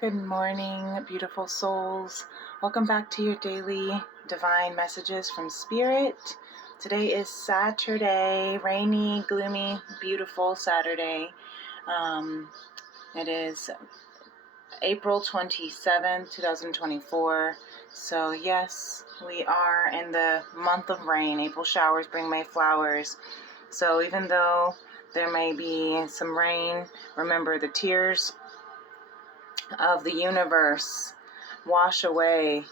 Good morning, beautiful souls. Welcome back to your daily divine messages from Spirit. Today is Saturday, rainy, gloomy, beautiful Saturday. It is April 27th, 2024. So yes, we are in the month of rain. April showers bring May flowers. So even though there may be some rain, remember the tears of the universe wash away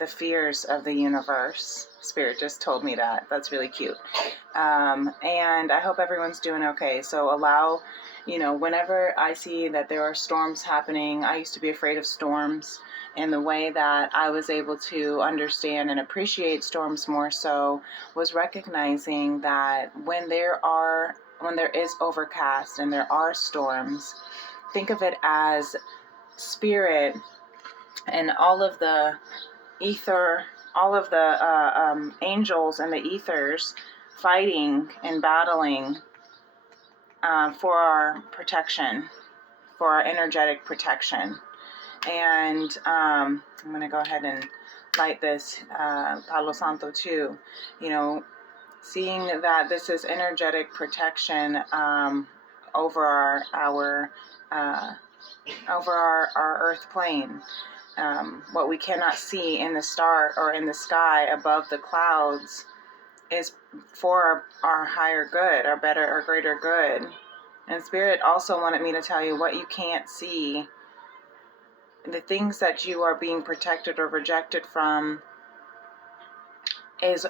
the fears of the universe. Spirit just told me that. That's really cute. And I hope everyone's doing okay. So allow, whenever I see that there are storms happening, I used to be afraid of storms. And the way that I was able to understand and appreciate storms more so was recognizing that when there is overcast and there are storms, think of it as Spirit and all of the ether, all of the angels and the ethers fighting and battling for our protection, for our energetic protection. And I'm going to go ahead and light this Palo Santo too, seeing that this is energetic protection over our earth plane. What we cannot see in the star or in the sky above the clouds is for our higher good, our better, our greater good. And Spirit also wanted me to tell you what you can't see, the things that you are being protected or rejected from is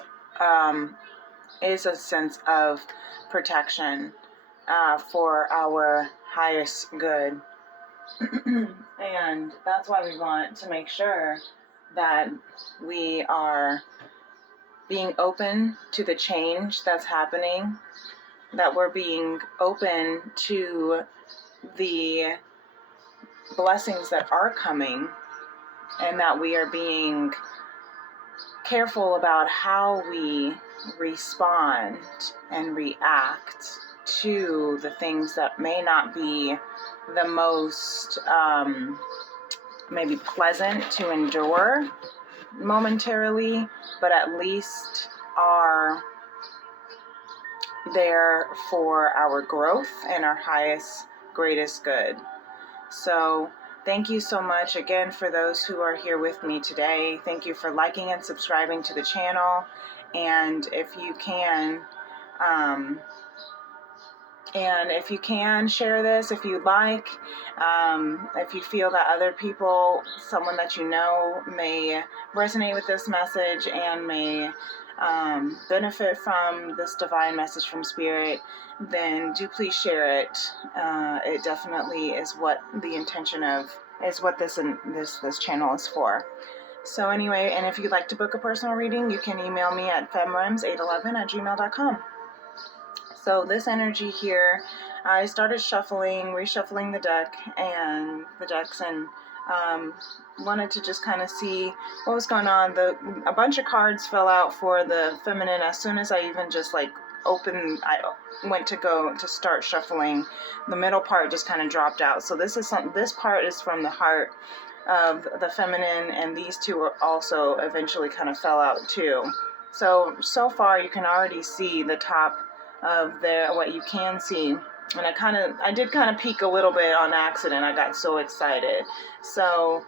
a sense of protection for our highest good. And that's why we want to make sure that we are being open to the change that's happening, that we're being open to the blessings that are coming, and that we are being careful about how we respond and react to the things that may not be the most maybe pleasant to endure momentarily, but at least are there for our growth and our highest, greatest good. So thank you so much again for those who are here with me today. Thank you for liking and subscribing to the channel. And if you can, share this if you'd like. If you feel that other people, someone that you know, may resonate with this message and may benefit from this divine message from Spirit, then do please share it. It definitely is what the intention is what this channel is for. So anyway, and if you'd like to book a personal reading, you can email me at femrems811@gmail.com. So this energy here, I started reshuffling the decks, and wanted to just kind of see what was going on. A bunch of cards fell out for the feminine as soon as I even just I went to start shuffling. The middle part just kind of dropped out. So this part is from the heart of the feminine, and these two are also eventually kind of fell out too. So far you can already see the top of what you can see. And I did kind of peek a little bit on accident. I got so excited. So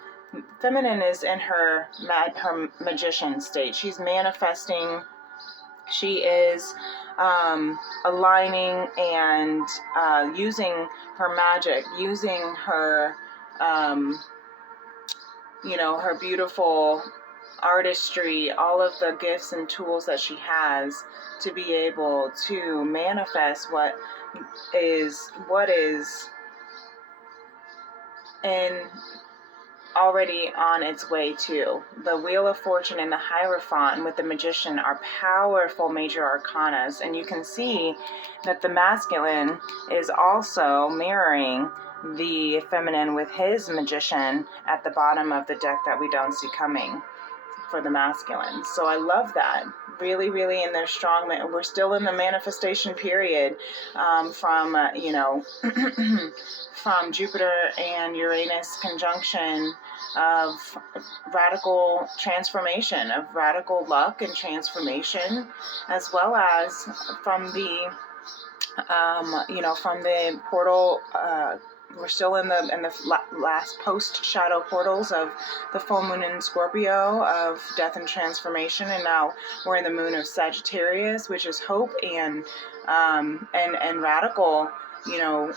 feminine is in her magician state. She's manifesting. She is aligning and using her magic, using her, her beautiful artistry, all of the gifts and tools that she has to be able to manifest what is and already on its way to. The Wheel of Fortune and the Hierophant with the Magician are powerful major arcanas, and you can see that the masculine is also mirroring the feminine with his Magician at the bottom of the deck that we don't see coming for the masculine. So I love that. really, really in their strong, we're still in the manifestation period, from, from Jupiter and Uranus conjunction, of radical transformation, of radical luck and transformation, as well as from the, from the portal, we're still in the last post-shadow portals of the full moon in Scorpio of death and transformation, and now we're in the moon of Sagittarius, which is hope and radical,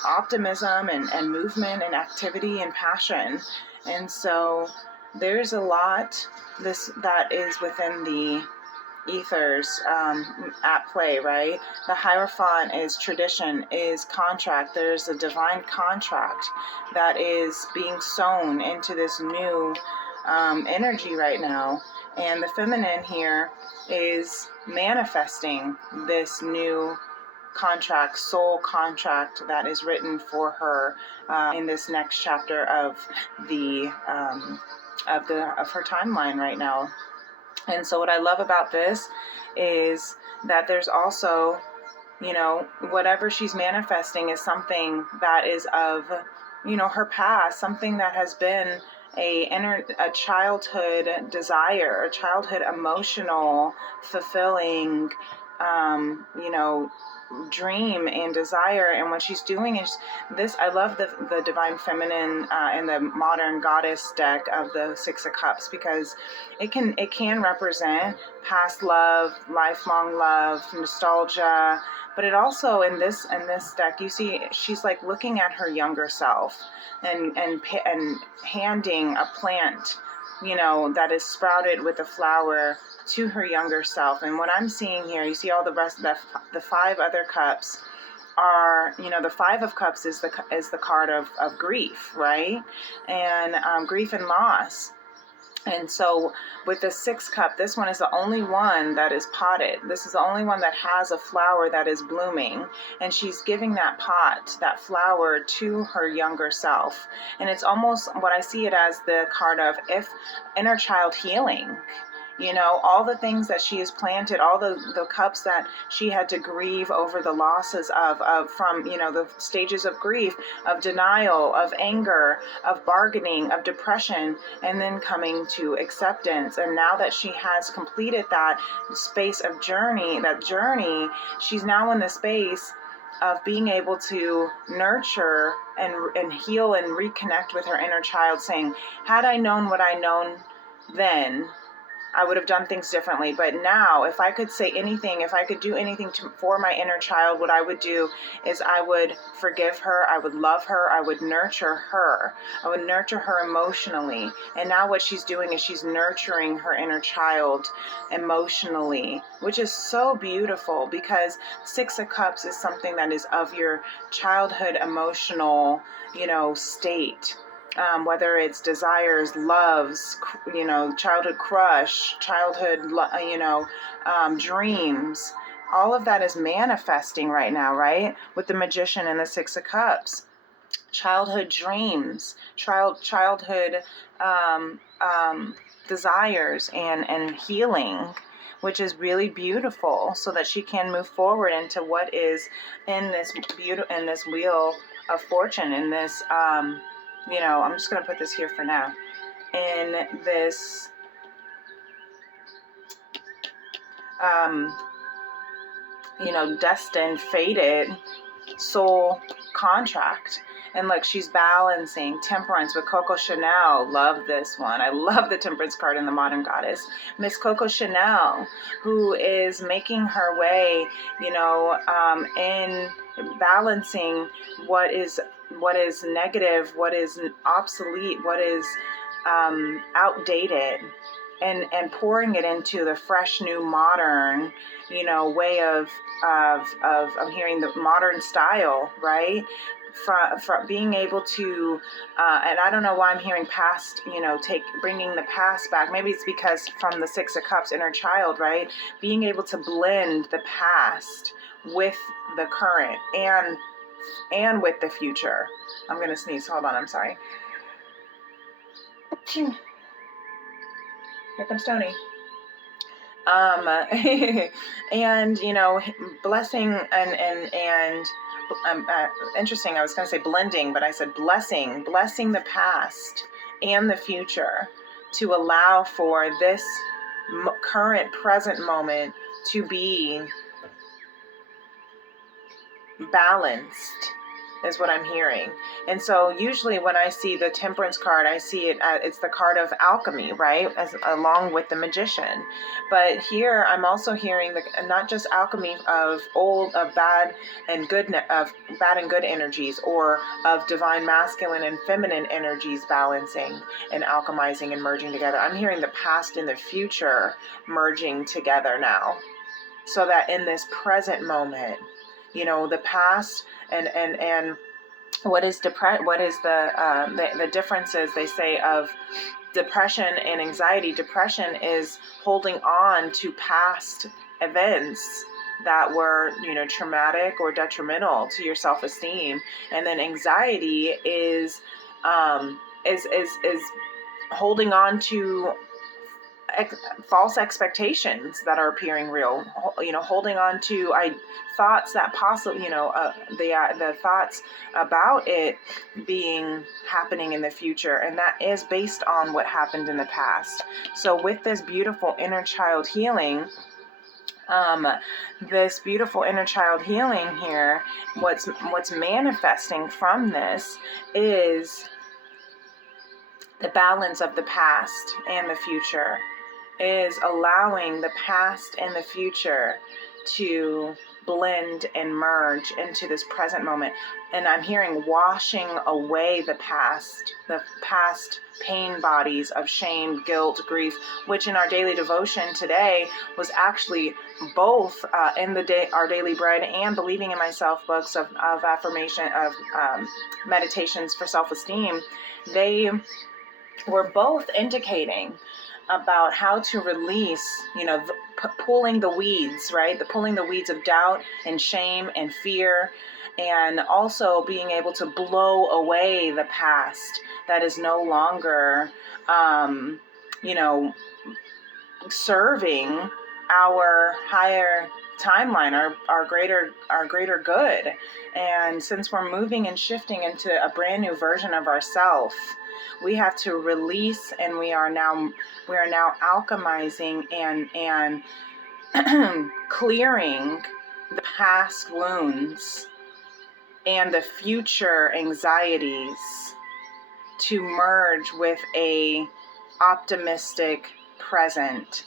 optimism and movement and activity and passion. And so there's a lot that is within the ethers at play, right? The Hierophant is tradition, is contract. There's a divine contract that is being sown into this new energy right now. And the feminine here is manifesting this new contract, soul contract that is written for her in this next chapter of her timeline right now. And so what I love about this is that there's also, whatever she's manifesting is something that is of, her past, something that has been a childhood desire, a childhood emotional, fulfilling, dream and desire. And what she's doing is this. I love the divine feminine in the modern goddess deck of the Six of Cups, because it can represent past love, lifelong love, nostalgia, but it also in this deck, you see she's like looking at her younger self and handing a plant, that is sprouted with a flower to her younger self. And what I'm seeing here, you see all the rest of the five other cups are, the Five of Cups is the card of grief, right? And grief and loss. And so with the Sixth Cup, this one is the only one that is potted. This is the only one that has a flower that is blooming. And she's giving that pot, that flower, to her younger self. And it's almost what I see it as the card of inner child healing. All the things that she has planted, all the cups that she had to grieve over the losses of from, the stages of grief, of denial, of anger, of bargaining, of depression, and then coming to acceptance. And now that she has completed that space of journey, she's now in the space of being able to nurture and heal and reconnect with her inner child, saying, had I known what I known then, I would have done things differently. But now, if I could say anything, if I could do anything for my inner child, what I would do is I would forgive her, I would love her, I would nurture her. I would nurture her emotionally. And now what she's doing is she's nurturing her inner child emotionally, which is so beautiful, because Six of Cups is something that is of your childhood emotional, state. Whether it's desires, loves, childhood crush, childhood, dreams, all of that is manifesting right now, right? With the Magician and the Six of Cups. Childhood dreams, childhood desires and healing, which is really beautiful, so that she can move forward into what is in this wheel of fortune, in this I'm just going to put this here for now, in this destined, fated soul contract. And like, she's balancing Temperance with Coco Chanel. Love this one. I love the Temperance card in the Modern Goddess. Miss Coco Chanel, who is making her way, in balancing what is negative, what is obsolete, what is outdated, and pouring it into the fresh, new, modern, way of I'm hearing the modern style, right? From being able to, and I don't know why I'm hearing past, bringing the past back. Maybe it's because from the Six of Cups, inner child, right? Being able to blend the past with the current and with the future. I'm going to sneeze. Hold on. I'm sorry. Here comes Tony. And blessing and interesting. I was going to say blending, but I said blessing the past and the future to allow for this current present moment to be balanced, is what I'm hearing. And so usually when I see the Temperance card, I see it, it's the card of alchemy, right? Along with the Magician. But here I'm also hearing not just alchemy of bad and good energies, or of divine masculine and feminine energies balancing and alchemizing and merging together. I'm hearing the past and the future merging together now, so that in this present moment, the past and what is the differences, they say, of depression and anxiety. Depression is holding on to past events that were traumatic or detrimental to your self-esteem, and then anxiety is holding on to false expectations that are appearing real, holding on to thoughts that possibly, the thoughts about it being happening in the future, and that is based on what happened in the past. So with this beautiful inner child healing, here, what's manifesting from this is the balance of the past and the future, is allowing the past and the future to blend and merge into this present moment. And I'm hearing washing away the past pain bodies of shame, guilt, grief, which in our daily devotion today was actually both in our daily bread and Believing in Myself books of affirmation, of meditations for self-esteem. They were both indicating about how to release, pulling the weeds, right? Pulling the weeds of doubt and shame and fear, and also being able to blow away the past that is no longer, serving our higher timeline, our greater good. And since we're moving and shifting into a brand new version of ourself, we have to release, and we are now alchemizing and clearing the past wounds and the future anxieties to merge with a optimistic present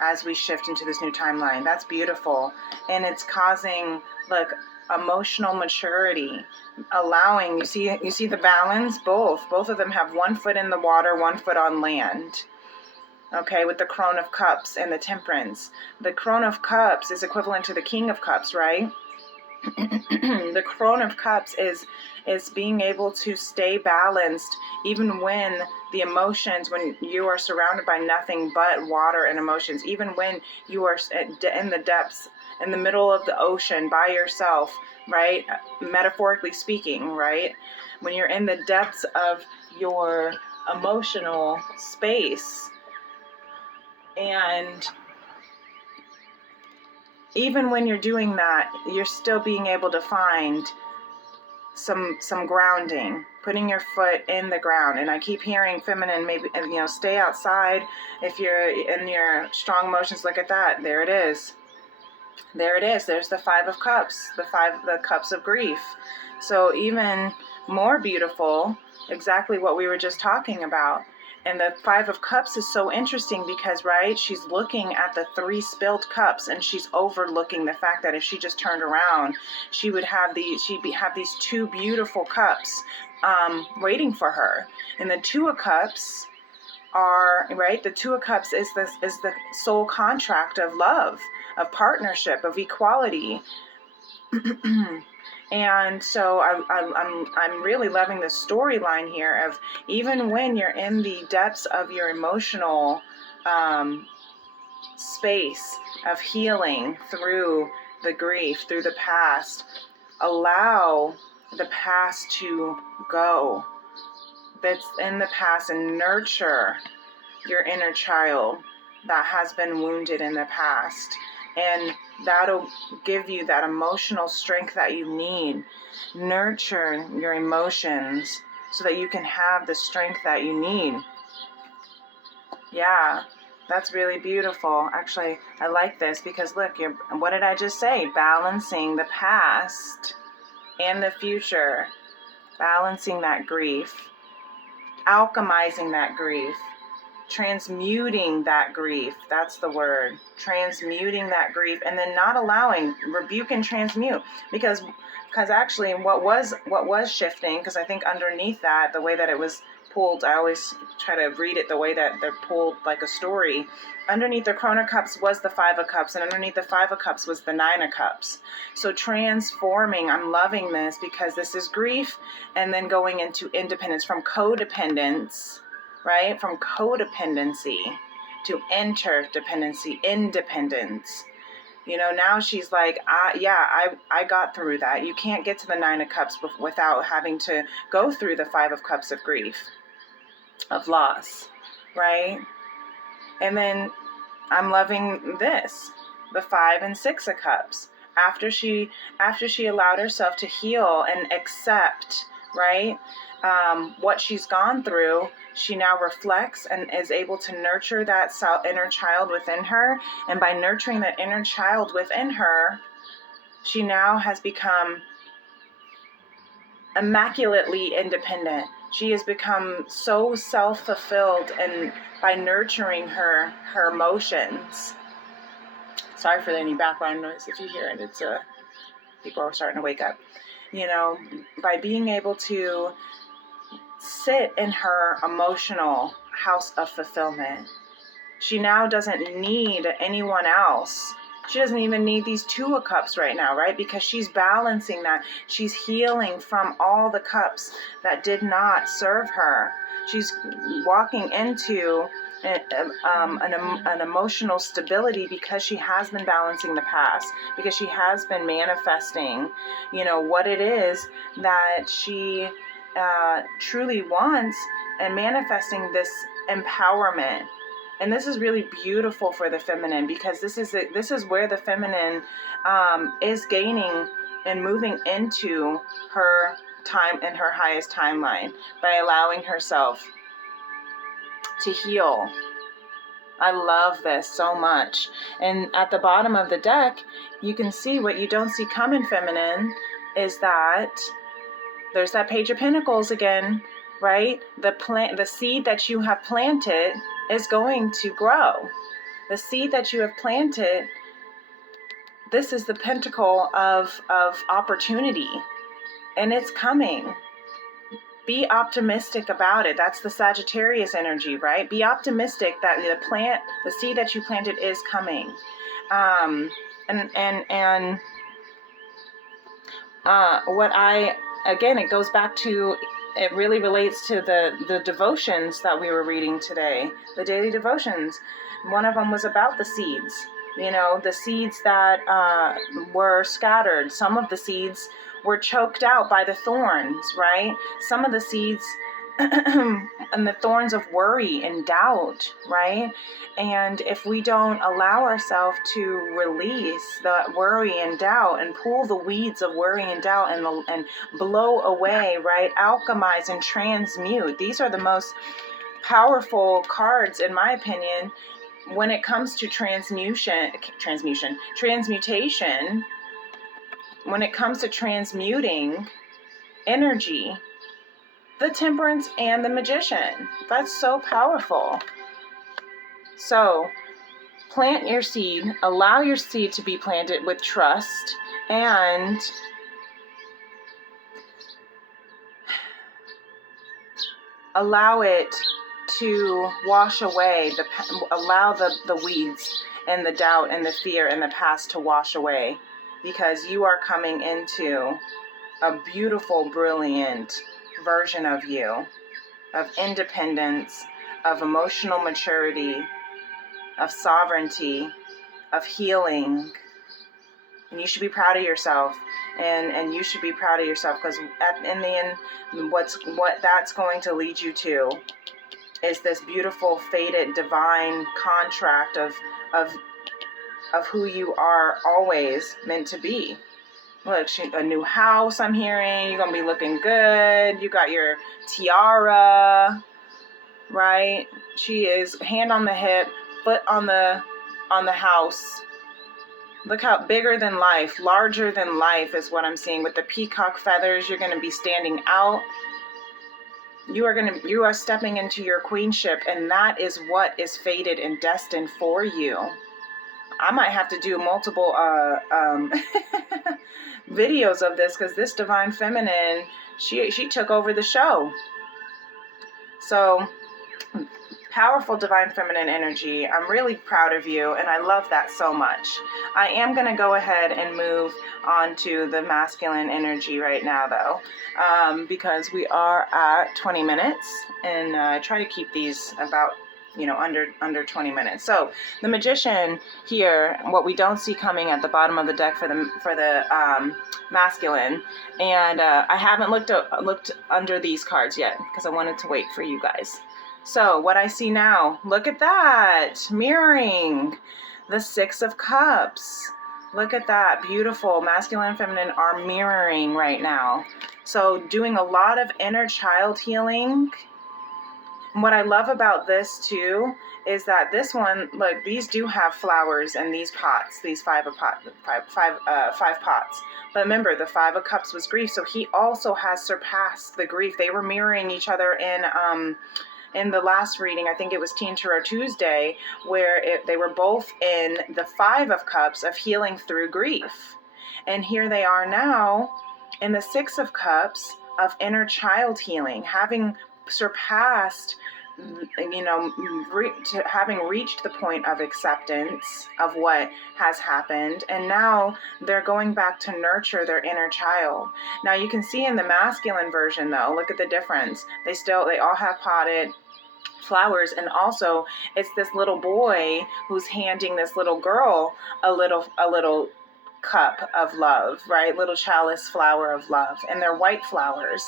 as we shift into this new timeline. That's beautiful. And it's causing, look, emotional maturity, allowing, you see the balance. Both of them have 1 foot in the water, 1 foot on land. Okay, with the Crone of Cups and the Temperance. The Crone of Cups is equivalent to the King of Cups, right? The Crone of Cups is being able to stay balanced even when the emotions, when you are surrounded by nothing but water and emotions, even when you are in the depths, in the middle of the ocean by yourself, right? Metaphorically speaking, right? When you're in the depths of your emotional space, and even when you're doing that, you're still being able to find some grounding, putting your foot in the ground. And I keep hearing feminine, maybe, stay outside if you're in your strong emotions. Look at that. There it is. There's the 5 of Cups, the cups of grief. So even more beautiful, exactly what we were just talking about. And the 5 of Cups is so interesting because, right, she's looking at the 3 spilled cups, and she's overlooking the fact that if she just turned around, she'd have these 2 beautiful cups waiting for her. And the 2 of Cups are, right, the 2 of Cups is the soul contract of love, of partnership, of equality. And so I'm really loving the storyline here of, even when you're in the depths of your emotional space of healing through the grief, through the past, allow the past to go. That's in the past, and nurture your inner child. that has been wounded in the past. And that'll give you that emotional strength that you need. Nurture your emotions so that you can have the strength that you need. Yeah, that's really beautiful. Actually, I like this because look, what did I just say? Balancing the past and the future. Balancing that grief. Alchemizing that grief. Transmuting that grief. That's the word. Transmuting that grief, and then not allowing, rebuke and transmute, because actually what was shifting, because I think underneath that, the way that it was pulled, I always try to read it the way that they're pulled like a story. Underneath the Crown of Cups was the Five of Cups, and underneath the Five of Cups was the Nine of Cups. So transforming, I'm loving this because this is grief, and then going into independence from codependence, right? From codependency to interdependency, independence. You know, now she's like, I got through that. You can't get to the Nine of Cups without having to go through the Five of Cups of grief, of loss, right? And then I'm loving this, the Five and Six of Cups. After she allowed herself to heal and accept, right, what she's gone through, she now reflects and is able to nurture that inner child within her. And by nurturing that inner child within her, she now has become immaculately independent. She has become so self-fulfilled, and by nurturing her emotions. Sorry for any background noise if you hear it. It's people are starting to wake up. You know, by being able to sit in her emotional house of fulfillment, she now doesn't need anyone else. She doesn't even need these Two of Cups right now, right? Because she's balancing that. She's healing from all the cups that did not serve her. She's walking into an emotional stability because she has been balancing the past, because she has been manifesting, you know, what it is that she truly wants, and manifesting this empowerment. And this is really beautiful for the feminine, because this is where the feminine is gaining and moving into her time in her highest timeline by allowing herself to heal. I love this so much. And at the bottom of the deck, you can see what you don't see coming, feminine, is that there's that Page of Pentacles again, right? The seed that you have planted is going to grow. The seed that you have planted, this is the pentacle of opportunity, and it's coming. Be optimistic about it. That's the Sagittarius energy, right? Be optimistic that the seed that you planted is coming. Again, it goes back to, it really relates to the devotions that we were reading today, the daily devotions. One of them was about the seeds, you know, the seeds that were scattered. Some of the seeds were choked out by the thorns, right? Some of the seeds and the thorns of worry and doubt, right? And if we don't allow ourselves to release the worry and doubt and pull the weeds of worry and doubt and blow away, right? Alchemize and transmute. These are the most powerful cards, in my opinion, when it comes to transmutation, when it comes to transmuting energy. The Temperance and the Magician. That's so powerful. So, plant your seed. Allow your seed to be planted with trust, and allow it to wash away. Allow the weeds and the doubt and the fear and the past to wash away, because you are coming into a beautiful, brilliant version of you, of independence, of emotional maturity, of sovereignty, of healing. And you should be proud of yourself, and you should be proud of yourself, because in the end, what that's going to lead you to is this beautiful, fated, divine contract of who you are always meant to be. Look, a new house I'm hearing. You're going to be looking good. You got your tiara, right? She is hand on the hip, foot on the house. Look how bigger than life, larger than life is what I'm seeing. With the peacock feathers, you're going to be standing out. You are stepping into your queenship, and that is what is fated and destined for you. I might have to do multiple videos of this, because this divine feminine, she took over the show. So powerful divine feminine energy. I'm really proud of you, and I love that so much. I am going to go ahead and move on to the masculine energy right now, though, because we are at 20 minutes, and I try to keep these about under 20 minutes. So the magician here, what we don't see coming at the bottom of the deck for the masculine, and I haven't looked under these cards yet because I wanted to wait for you guys. So what I see now, look at that, mirroring the Six of Cups. Look at that, beautiful. Masculine and feminine are mirroring right now. So doing a lot of inner child healing. And what I love about this too is that this one, look, these do have flowers in these pots, these five pots. But remember, the Five of Cups was grief, so he also has surpassed the grief. They were mirroring each other in the last reading. I think it was Teen Tarot Tuesday, where they were both in the Five of Cups of healing through grief. And here they are now in the Six of Cups of inner child healing, having surpassed, having reached the point of acceptance of what has happened, and now they're going back to nurture their inner child. Now you can see in the masculine version, though, look at the difference. They all have potted flowers, and also it's this little boy who's handing this little girl a little cup of love, right? Little chalice flower of love, and they're white flowers,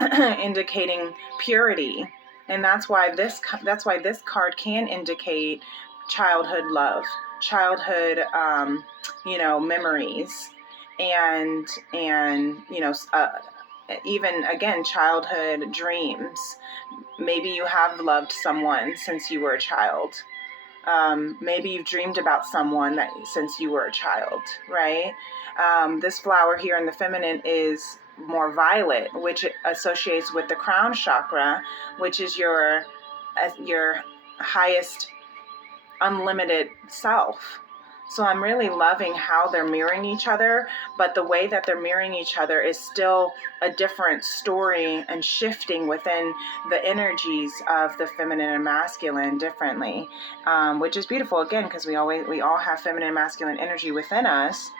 indicating purity. And that's why this card can indicate childhood love, childhood memories, and even again childhood dreams. Maybe you have loved someone since you were a child. Maybe you've dreamed about someone since you were a child, right? This flower here in the feminine is more violet, which associates with the crown chakra, which is your highest unlimited self. So I'm really loving how they're mirroring each other, but the way that they're mirroring each other is still a different story and shifting within the energies of the feminine and masculine differently, which is beautiful, again, because we all have feminine and masculine energy within us.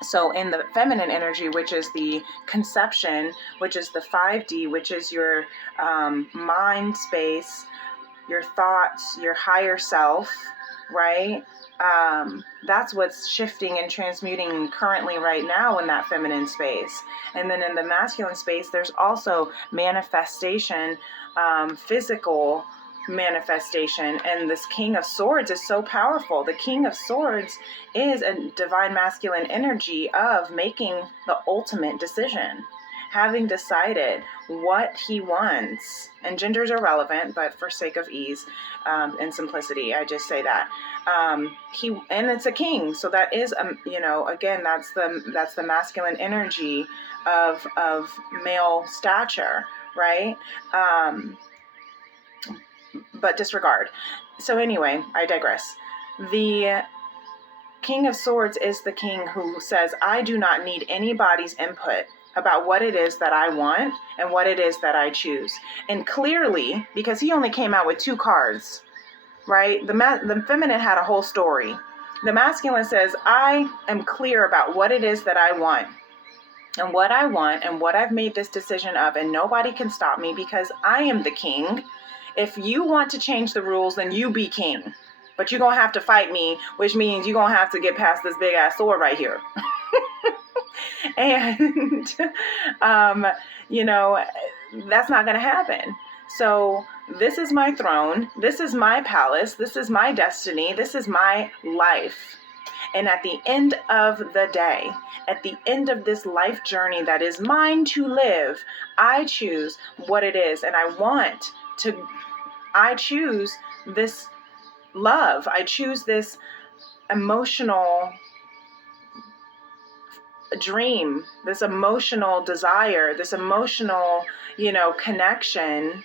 So in the feminine energy, which is the conception, which is the 5D, which is your mind space, your thoughts, your higher self, right? That's what's shifting and transmuting currently right now in that feminine space. And then in the masculine space, there's also manifestation, physical manifestation. And this King of Swords is so powerful. The King of Swords is a divine masculine energy of making the ultimate decision, having decided what he wants. And genders are relevant, but for sake of ease and simplicity, I just say that. And it's a king, so that is again, that's the masculine energy of male stature, right? But disregard. So anyway, I digress. The King of Swords is the king who says, I do not need anybody's input about what it is that I want and what it is that I choose. And clearly, because he only came out with 2 cards, right? The feminine had a whole story. The masculine says, I am clear about what it is that I want and what I've made this decision of, and nobody can stop me because I am the king. If you want to change the rules, then you be king. But you're going to have to fight me, which means you're going to have to get past this big ass sword right here. And, that's not going to happen. So this is my throne. This is my palace. This is my destiny. This is my life. And at the end of the day, at the end of this life journey that is mine to live, I choose what it is. And I choose this love. I choose this emotional dream, this emotional desire, this emotional, connection,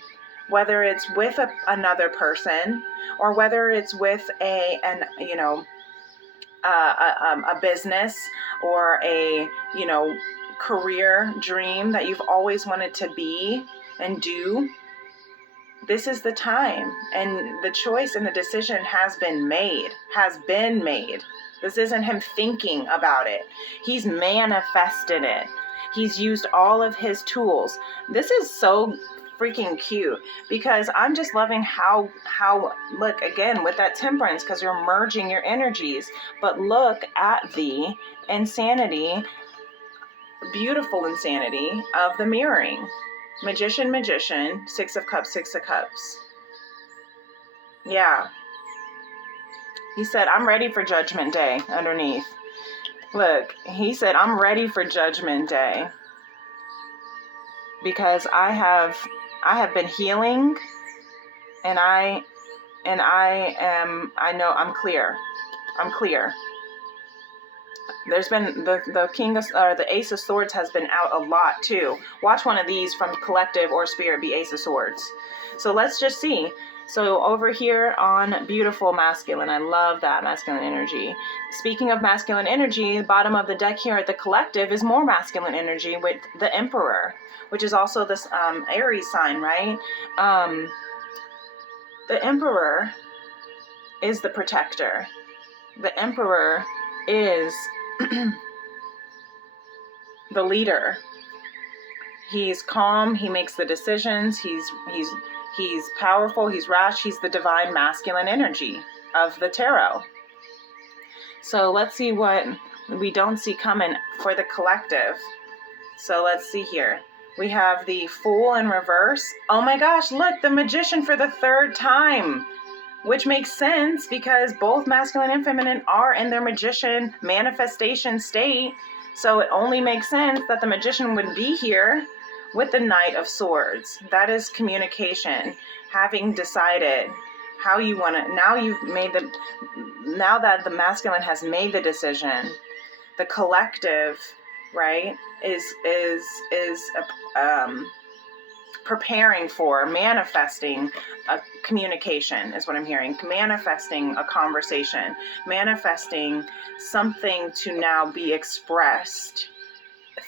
whether it's with another person or whether it's with a business or a, career dream that you've always wanted to be and do. This is the time, and the choice and the decision has been made. This isn't him thinking about it. He's manifested it. He's used all of his tools. This is so freaking cute because I'm just loving how look again with that temperance, because you're merging your energies, but look at the insanity, beautiful insanity of the mirroring. Magician, Six of Cups. Yeah. He said, I'm ready for Judgment Day underneath. Look, he said, I'm ready for Judgment Day because I have been healing, and I know I'm clear. There's been the Ace of Swords has been out a lot too. Watch one of these from collective or spirit be Ace of Swords. So let's just see. So over here on beautiful masculine, I love that masculine energy. Speaking of masculine energy, the bottom of the deck here at the collective is more masculine energy with the Emperor, which is also this Irie sign, right? The Emperor is the protector. The Emperor is the leader. He's calm. He makes the decisions. He's powerful. He's rash. He's the divine masculine energy of the tarot. So let's see what we don't see coming for the collective. So let's see here. We have the Fool in reverse. Oh my gosh, look, the Magician for the third time. Which makes sense because both masculine and feminine are in their magician manifestation state. So it only makes sense that the Magician would be here with the Knight of Swords. That is communication, having decided how you want to. Now that the masculine has made the decision, the collective, right, is preparing for manifesting a communication is what I'm hearing. Manifesting a conversation, manifesting something to now be expressed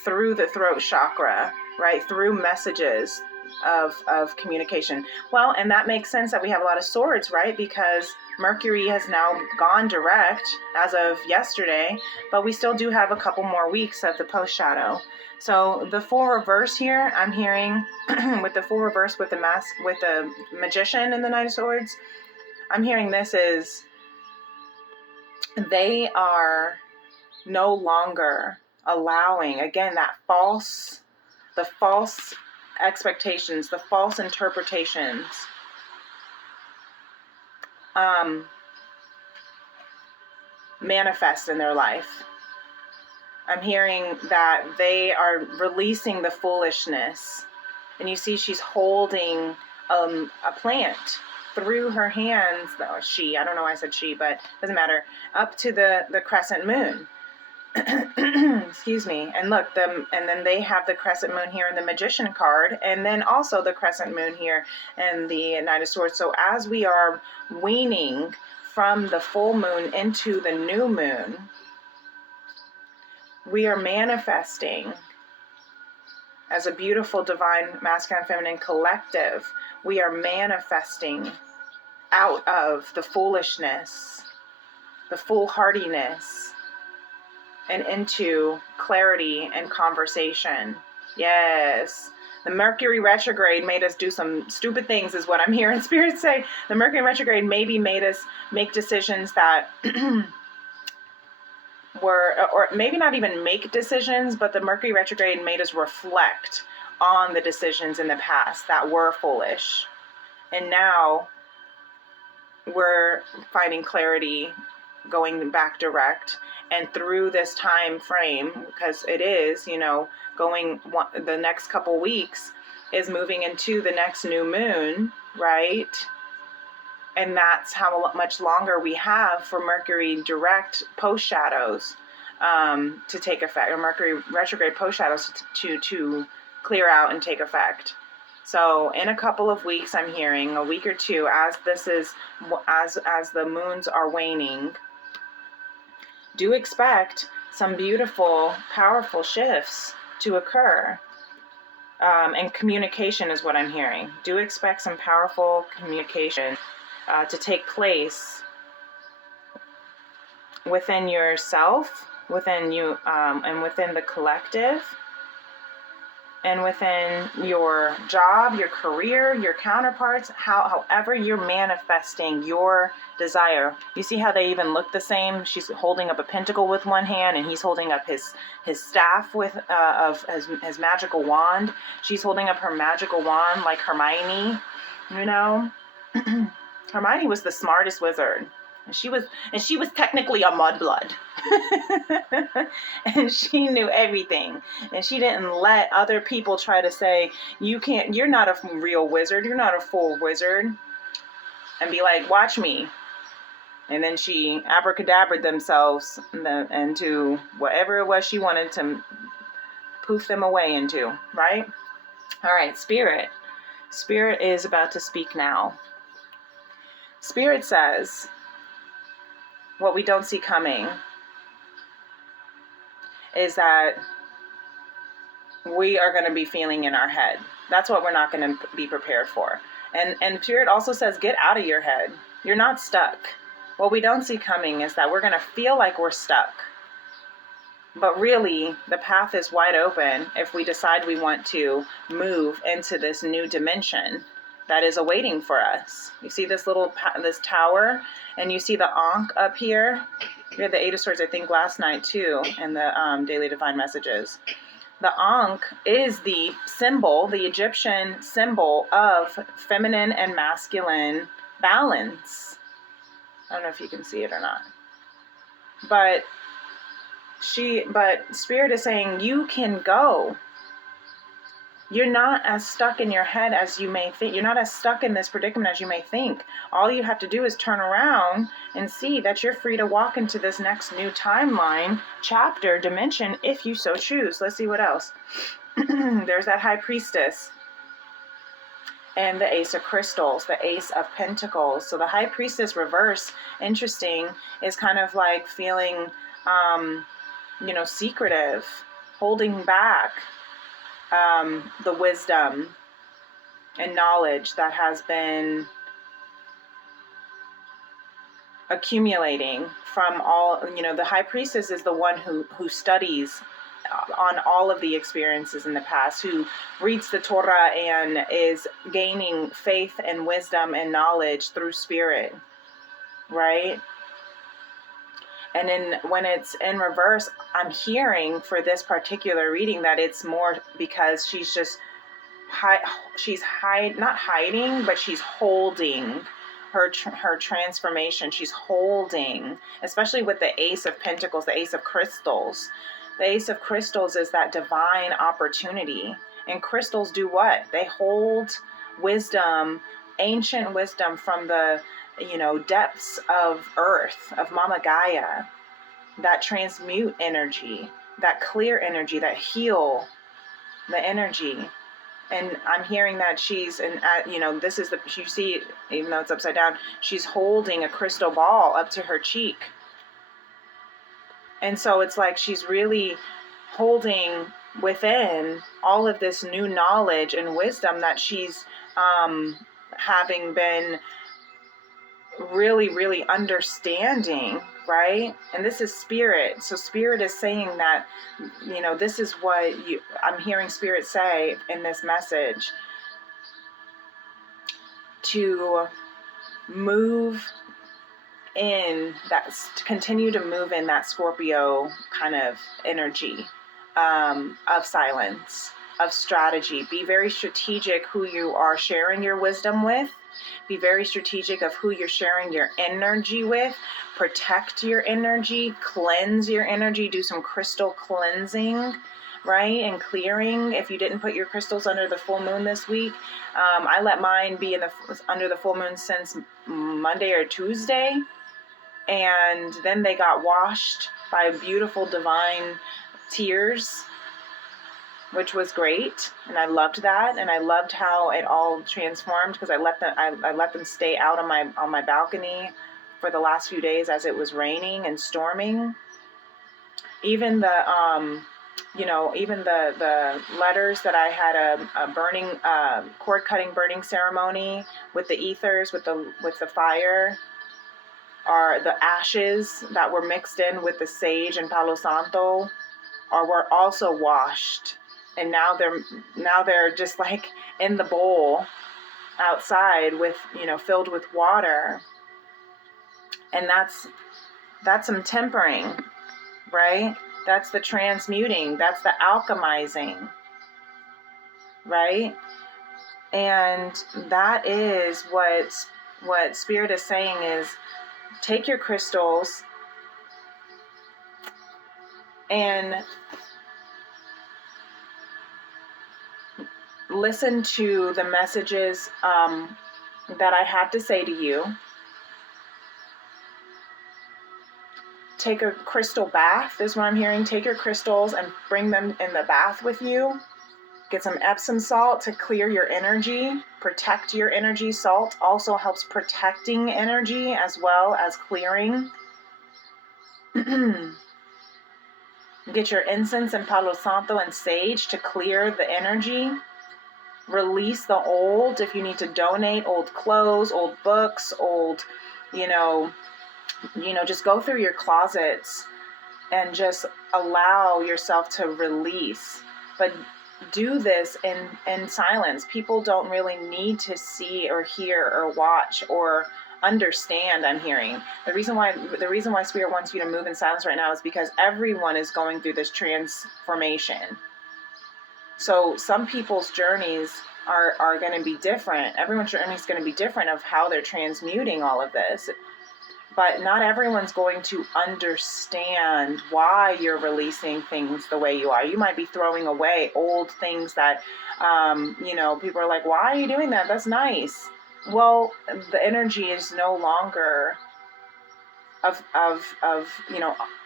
through the throat chakra, right? Through messages of communication. Well, and that makes sense that we have a lot of swords, right? Because Mercury has now gone direct as of yesterday, but we still do have a couple more weeks of the post shadow. So the Fool reverse here, I'm hearing with the Fool reverse with the Magician and the Knight of Swords, I'm hearing this is they are no longer allowing, again, the false expectations, the false interpretations, manifest in their life. I'm hearing that they are releasing the foolishness. And you see she's holding a plant through her hands. I don't know why I said she, but doesn't matter. Up to the crescent moon. Excuse me. And look, and then they have the crescent moon here in the Magician card, and then also the crescent moon here and the Knight of Swords. So as we are weaning from the full moon into the new moon, we are manifesting as a beautiful divine masculine feminine collective. We are manifesting out of the foolishness, the foolhardiness, and into clarity and conversation. Yes. The Mercury retrograde made us do some stupid things is what I'm hearing Spirit say. The Mercury retrograde maybe made us make decisions that were, or maybe not even make decisions, but the Mercury retrograde made us reflect on the decisions in the past that were foolish. And now we're finding clarity, going back direct. And through this time frame, because it is, going the next couple weeks is moving into the next new moon, right? And that's how much longer we have for Mercury direct post shadows to take effect, or Mercury retrograde post shadows to clear out and take effect. So in a couple of weeks, I'm hearing a week or two, as the moons are waning, do expect some beautiful, powerful shifts to occur. And communication is what I'm hearing. Do expect some powerful communication to take place within yourself, within you, and within the collective, and within your job, your career, your counterparts, however you're manifesting your desire. You see how they even look the same? She's holding up a pentacle with one hand, and he's holding up his staff with of his magical wand. She's holding up her magical wand like Hermione, Hermione was the smartest wizard. And she was technically a mudblood. And she knew everything. And she didn't let other people try to say, you're not a real wizard, you're not a full wizard. And be like, watch me. And then she abracadabraed themselves into whatever it was she wanted to poof them away into, right? All right, Spirit. Spirit is about to speak now. Spirit says, what we don't see coming is that we are going to be feeling in our head. That's what we're not going to be prepared for. And Spirit also says, get out of your head. You're not stuck. What we don't see coming is that we're going to feel like we're stuck. But really, the path is wide open if we decide we want to move into this new dimension that is awaiting for us. You see this this tower, and you see the Ankh up here. We had the Eight of Swords, I think, last night too, in the Daily Divine Messages. The Ankh is the symbol, the Egyptian symbol of feminine and masculine balance. I don't know if you can see it or not. But Spirit is saying you can go. You're not as stuck in your head as you may think. You're not as stuck in this predicament as you may think. All you have to do is turn around and see that you're free to walk into this next new timeline, chapter, dimension, if you so choose. Let's see what else. There's that High Priestess and the Ace of Crystals, the Ace of Pentacles. So the High Priestess reverse, interesting, is kind of like feeling, secretive, holding back the wisdom and knowledge that has been accumulating from all, the High Priestess is the one who studies on all of the experiences in the past, who reads the Torah and is gaining faith and wisdom and knowledge through Spirit, right? And then when it's in reverse, I'm hearing for this particular reading that it's more because she's just, not hiding, but she's holding her transformation. She's holding, especially with the Ace of Pentacles, the Ace of Crystals. The Ace of Crystals is that divine opportunity. And crystals do what? They hold wisdom, ancient wisdom from the depths of earth, of Mama Gaia, that transmute energy, that clear energy, that heal the energy. And I'm hearing that she's, this is you see, even though it's upside down, she's holding a crystal ball up to her cheek. And so it's like she's really holding within all of this new knowledge and wisdom that she's having been really, really understanding, right? And this is Spirit. So Spirit is saying that, this is what I'm hearing Spirit say in this message, to move in that, to continue to move in that Scorpio kind of energy of silence, of strategy. Be very strategic who you are sharing your wisdom with. Be very strategic of who you're sharing your energy with. Protect your energy, cleanse your energy, do some crystal cleansing, right? And clearing. If you didn't put your crystals under the full moon this week, I let mine be under the full moon since Monday or Tuesday. And then they got washed by beautiful divine tears, which was great, and I loved that, and I loved how it all transformed, because I let them stay out on my balcony for the last few days as it was raining and storming. Even the even the letters that I had a burning cord cutting burning ceremony with the ethers, with the fire, are the ashes that were mixed in with the sage and Palo Santo were also washed. And now they're just like in the bowl outside with, filled with water. And that's some tempering, right? That's the transmuting. That's the alchemizing, right? And that is what Spirit is saying is, take your crystals and listen to the messages that I have to say to you. Take a crystal bath is what I'm hearing. Take your crystals and bring them in the bath with you. Get some Epsom salt to clear your energy, protect your energy. Salt also helps protecting energy as well as clearing. Get your incense and Palo Santo and sage to clear the energy. Release the old. If you need to donate old clothes, old books, old, just go through your closets and just allow yourself to release. But do this in silence. People don't really need to see or hear or watch or understand. I'm hearing the reason why Spirit wants you to move in silence right now is because everyone is going through this transformation. So some people's journeys are going to be different. Everyone's journey is going to be different of how they're transmuting all of this. But not everyone's going to understand why you're releasing things the way you are. You might be throwing away old things that, people are like, why are you doing that? That's nice. Well, the energy is no longer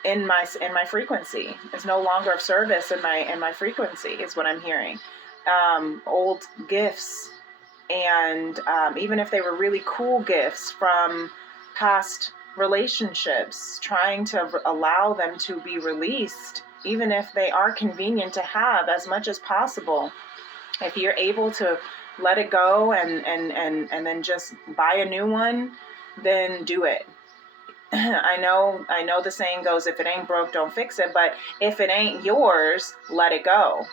in my frequency. It's no longer of service in my frequency is what I'm hearing. Old gifts, and even if they were really cool gifts from past relationships, trying to allow them to be released, even if they are convenient to have as much as possible. If you're able to let it go and then just buy a new one, then do it. I know the saying goes, if it ain't broke, don't fix it. But if it ain't yours, let it go.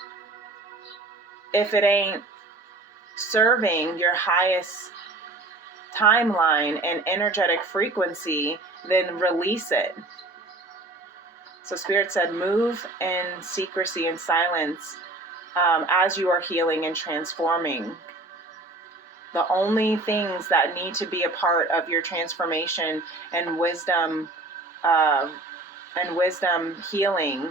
If it ain't serving your highest timeline and energetic frequency, then release it. So Spirit said, move in secrecy and silence as you are healing and transforming. The only things that need to be a part of your transformation and wisdom healing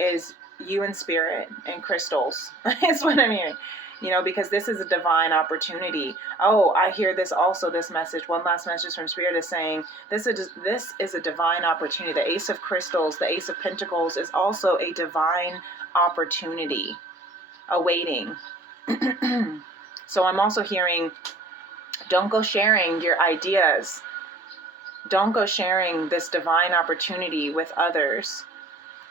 is you and Spirit and crystals. That's what I'm hearing. Because this is a divine opportunity. Oh, I hear this also, this message. One last message from Spirit is saying, this is a divine opportunity. The Ace of Crystals, the Ace of Pentacles is also a divine opportunity awaiting. So I'm also hearing, don't go sharing your ideas. Don't go sharing this divine opportunity with others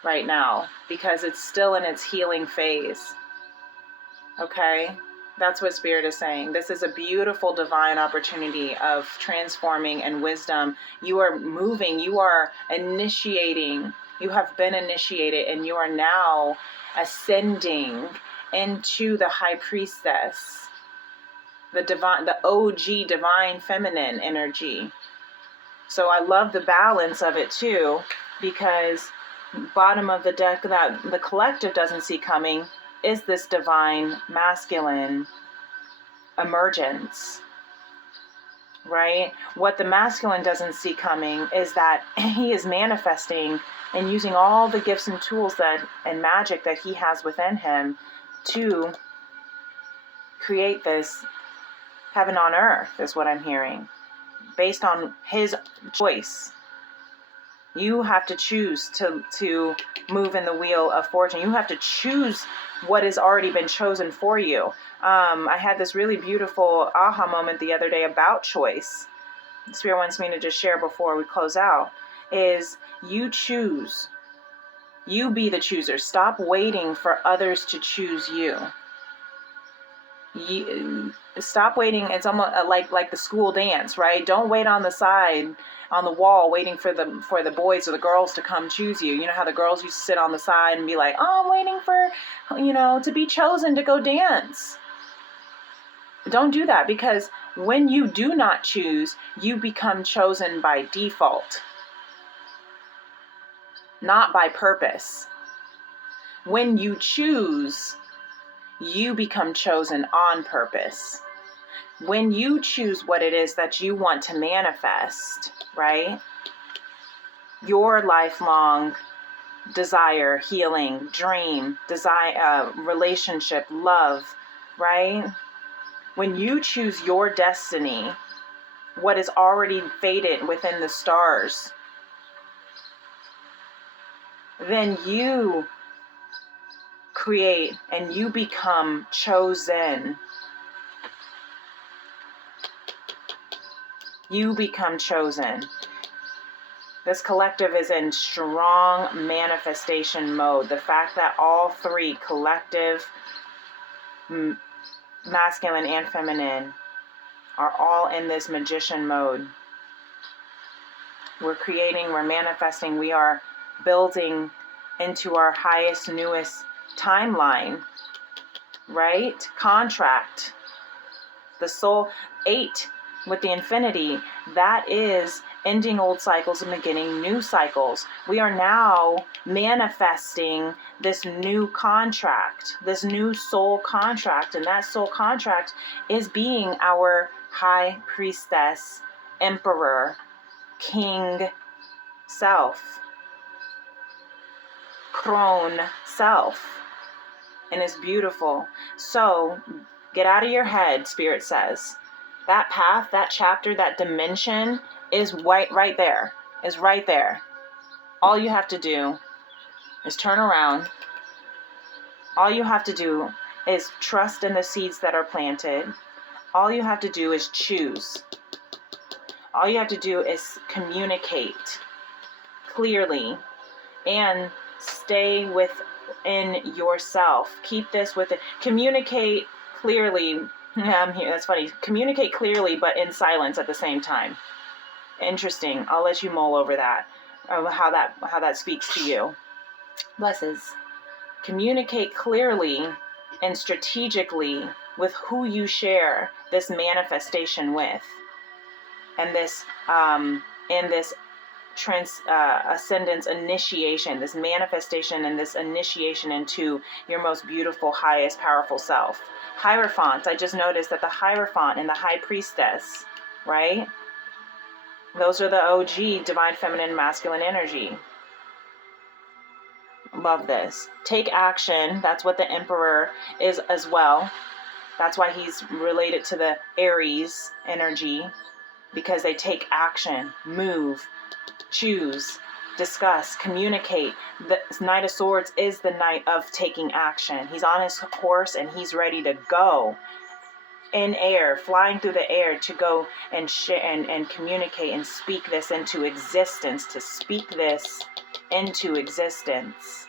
right now, because it's still in its healing phase. Okay? That's what Spirit is saying. This is a beautiful divine opportunity of transforming and wisdom. You are moving, you are initiating, you have been initiated, and you are now ascending into the High Priestess, the divine, the OG divine feminine energy. So I love the balance of it too, because bottom of the deck that the collective doesn't see coming, is this divine masculine emergence, right? What the masculine doesn't see coming is that he is manifesting and using all the gifts and tools and magic that he has within him to create this heaven on earth, is what I'm hearing, based on his choice. You have to choose to move in the wheel of fortune. You have to choose what has already been chosen for you. I had this really beautiful aha moment the other day about choice. Spirit wants me to just share before we close out, is you choose. You be the chooser. Stop waiting for others to choose you. Stop waiting. It's almost like the school dance, right? Don't wait on the side, on the wall, waiting for the boys or the girls to come choose you. You know how the girls used to sit on the side and be like, oh, I'm waiting for, to be chosen to go dance. Don't do that, because when you do not choose, you become chosen by default, not by purpose. When you choose, you become chosen on purpose. When you choose what it is that you want to manifest, right? Your lifelong desire, healing, dream, desire, relationship, love, right? When you choose your destiny, what is already fated within the stars, then you create and you become chosen. You become chosen. This collective is in strong manifestation mode. The fact that all three, collective, masculine and feminine, are all in this magician mode. We're creating, we're manifesting, we are building into our highest, newest timeline, right? Contract. The soul 8 with the infinity, that is ending old cycles and beginning new cycles. We are now manifesting this new contract, this new soul contract, and that soul contract is being our high priestess, emperor, king self, crone self, and it's beautiful. So get out of your head, Spirit says. That path, that chapter, that dimension is right there. Is right there. All you have to do is turn around. All you have to do is trust in the seeds that are planted. All you have to do is choose. All you have to do is communicate clearly and stay within yourself. Keep this within. Communicate clearly. I'm here. That's funny. Communicate clearly, but in silence at the same time. Interesting. I'll let you mull over that. How that speaks to you. Blesses. Communicate clearly and strategically with who you share this manifestation with, and this ascendance initiation, this manifestation and this initiation into your most beautiful, highest, powerful self. Hierophant, I just noticed that the Hierophant and the High Priestess, right? Those are the OG divine feminine masculine energy. Love this. Take action. That's what the Emperor is as well. That's why he's related to the Aries energy, because they take action, move, choose, discuss, communicate. The Knight of Swords is the Knight of taking action. He's on his horse and he's ready to go in air, flying through the air to go and share and communicate and speak this into existence, to speak this into existence.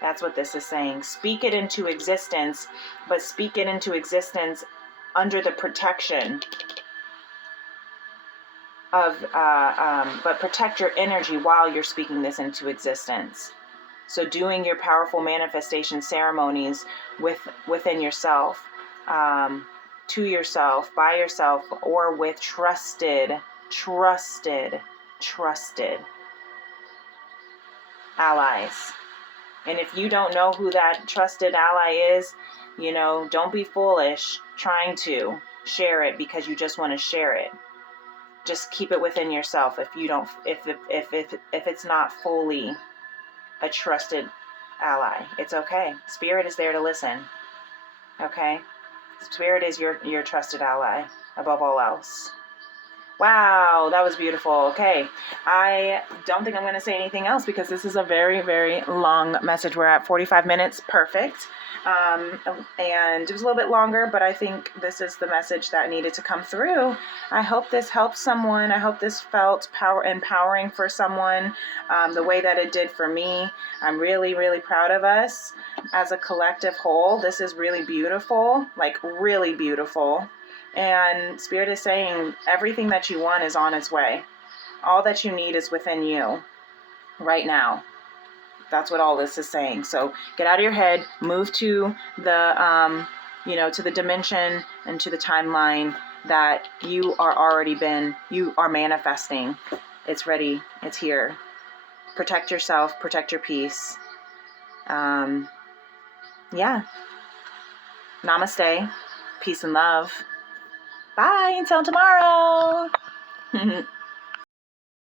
That's what this is saying. Speak it into existence, but speak it into existence under the protection of, but protect your energy while you're speaking this into existence. So doing your powerful manifestation ceremonies within yourself, to yourself, by yourself, or with trusted allies And if you don't know who that trusted ally is, you know, don't be foolish trying to share it because you just want to share it. Just keep it within yourself if you don't, if it's not fully a trusted ally. It's okay. Spirit is there to listen. Okay? Spirit is your trusted ally above all else. Wow, that was beautiful. Okay, I don't think I'm going to say anything else because this is a very, very long message. We're at 45 minutes, perfect. And it was a little bit longer, but I think this is the message that needed to come through. I hope this helps someone. I hope this felt empowering for someone the way that it did for me. I'm really, really proud of us as a collective whole. This is really beautiful, like really beautiful. And Spirit is saying everything that you want is on its way. All that you need is within you right now. That's what all this is saying. So get out of your head, move to the, to the dimension and to the timeline that you are manifesting. It's ready. It's here. Protect yourself, protect your peace. Yeah. Namaste. Peace and love. Bye until tomorrow.